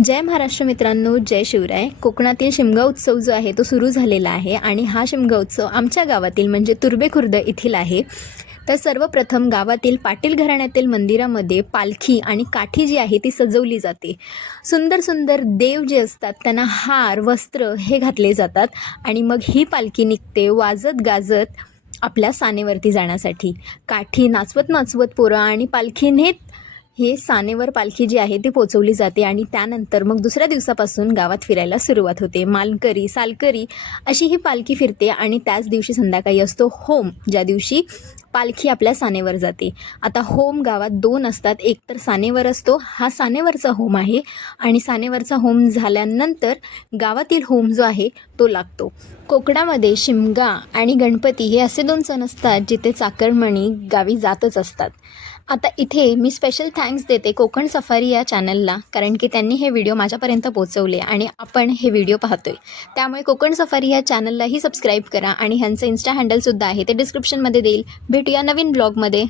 जय महाराष्ट्र मित्रांनो, जय शिवराय। कोकणातील शिमगा उत्सव जो आहे तो सुरू झालेला आहे आणि हा शिमगा उत्सव आमच्या गावातील म्हणजे तुर्भे खुर्द येथील आहे। तर सर्वप्रथम गावातील पाटील घराण्यातील मंदिरामध्ये पालखी आणि काठी जी आहे ती सजवली जाते। सुंदर सुंदर देव जे असतात त्यांना हार वस्त्र हे घातले जातात आणि मग ही पालखी निघते वाजत गाजत आपल्या सानेवरती जाण्यासाठी। काठी नाचवत नाचवत पोरं आणि पालखी नेत हे सानेवर पालखी जी आहे ती पोचवली जाते आणि त्यानंतर मग दुसऱ्या दिवसापासून गावात फिरायला सुरुवात होते। मालकरी सालकरी अशी ही पालखी फिरते आणि त्याच दिवशी संध्याकाळी असतो होम, ज्या दिवशी पालखी आपल्या सानेवर जाते। आता होम गावात दोन असतात, एक तर सानेवर असतो, हा सानेवरचा होम आहे आणि सानेवरचा होम झाल्यानंतर गावातील होम जो आहे तो लागतो। कोकणामध्ये शिमगा आणि गणपती हे असे दोन सण असतात जिथे चाकरमणी गावी जातच असतात। आता इथे मी स्पेशल थँक्स देते कोकण सफारी या चॅनलला, कारण की त्यांनी हे व्हिडिओ माझ्यापर्यंत पोहोचवले आणि आपण हे व्हिडिओ पाहतोय। त्यामुळे कोकण सफारी या चॅनललाही सबस्क्राईब करा आणि ह्यांचं इन्स्टा हँडलसुद्धा आहे ते डिस्क्रिप्शनमध्ये देईल। भेटूया नवीन ब्लॉगमध्ये।